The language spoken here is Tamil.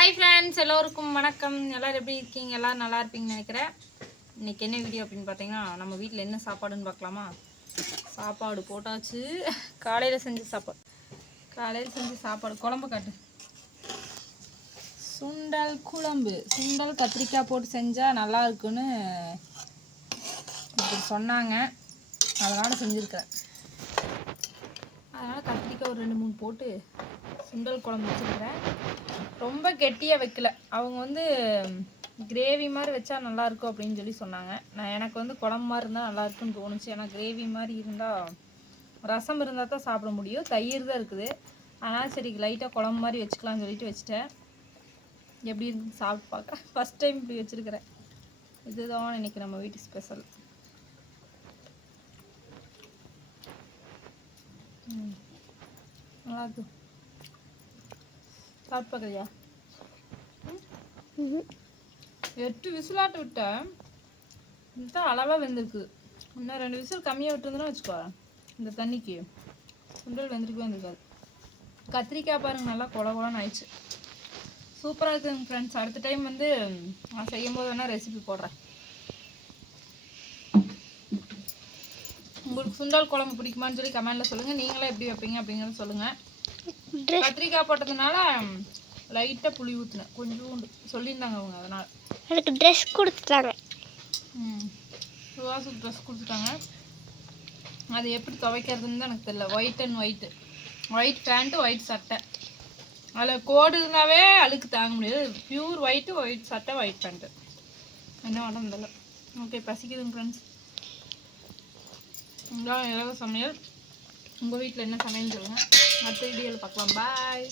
ஹாய் ஃப்ரெண்ட்ஸ் எல்லோருக்கும் வணக்கம். எல்லோரும் எப்படி இருக்கீங்க? எல்லோரும் நல்லா இருப்பீங்கன்னு நினைக்கிறேன். இன்னைக்கு என்ன வீடியோ அப்படின்னு பார்த்தீங்கன்னா நம்ம வீட்டில் என்ன சாப்பாடுன்னு பார்க்கலாமா? சாப்பாடு போட்டாச்சு. காலையில் செஞ்ச சாப்பாடு. காலையில் செஞ்ச சாப்பாடு. குழம்பு காட்டு. சுண்டல் குழம்பு. சுண்டல் கத்திரிக்காய் போட்டு செஞ்சால் நல்லா இருக்குன்னு இப்படி சொன்னாங்க. அதனால் செஞ்சுருக்கிறேன். அதனால் கத்திரிக்காய் ஒரு ரெண்டு மூணு போட்டு சுண்டல் குழம்பு வச்சுருக்கிறேன். ரொம்ப கெட்டியாக வைக்கல. அவங்க வந்து கிரேவி மாதிரி வச்சா நல்லாயிருக்கும் அப்படின்னு சொல்லி சொன்னாங்க. நான் எனக்கு வந்து குழம்பு மாதிரி இருந்தால் நல்லாயிருக்குன்னு தோணுச்சு. ஏன்னா கிரேவி மாதிரி இருந்தால் ரசம் இருந்தால் தான் சாப்பிட முடியும். தயிர் தான் இருக்குது. ஆனால் சரி லைட்டாக குழம்பு மாதிரி வச்சுக்கலாம்னு சொல்லிட்டு வச்சுட்டேன். எப்படி இருந்து சாப்பிட்டு பார்க்குறேன். ஃபஸ்ட் டைம் இப்படி வச்சுருக்கிறேன். இதுதான் இன்னைக்கு நம்ம வீட்டு ஸ்பெஷல் நல்லாயிருக்கும் சாப்பிட்டு பார்க்குறியா எட்டு விசிலாட்டு விட்டேன். இதுதான் அளவாக வெந்திருக்கு. இன்னும் ரெண்டு விசில் கம்மியாக விட்டுருந்தோன்னா வச்சுக்கோ. இந்த தண்ணிக்கு. சுண்டல் வெந்திருக்கவே வந்திருக்காது. கத்திரிக்காய் பாருங்க நல்லா கொல கொலன்னு ஆயிடுச்சு. சூப்பராக இருக்குங்க ஃப்ரெண்ட்ஸ் அடுத்த டைம் வந்து நான் செய்யும் போது வேணால் ரெசிபி போடுறேன். உங்களுக்கு சுண்டல் குழம்பு பிடிக்குமான்னு சொல்லி கமெண்ட்ல சொல்லுங்க. நீங்களே எப்படி வைப்பீங்க அப்படிங்கறத சொல்லுங்க. கத்திரிக்காய் போட்டதுனால லைட்டாக புளி ஊற்றினேன் கொஞ்சோண்டு. சொல்லியிருந்தாங்க அவங்க அதனால். எனக்கு ட்ரெஸ் கொடுத்துட்டாங்க. ம். சுவாசுக்கு ட்ரெஸ் கொடுத்துட்டாங்க. அது எப்படி துவைக்கிறதுன்னு தான் எனக்கு தெரியல. White and white white pant white சட்டை. அதில் கோடு இருந்தாவே அழுக்கு தாங்க முடியாது. பியூர் ஒயிட்டு ஒயிட் சட்டை ஒயிட் பேண்ட்டு என்ன பண்ணுறது தெரியல ஓகே பசிக்குதுங்க ஃப்ரெண்ட்ஸ் இதான் இலவ சமையல். உங்கள் வீட்டில் என்ன சமையல்னு சொல்லுங்கள் அடுத்த வீடியோவில் பார்க்கலாம். பாய்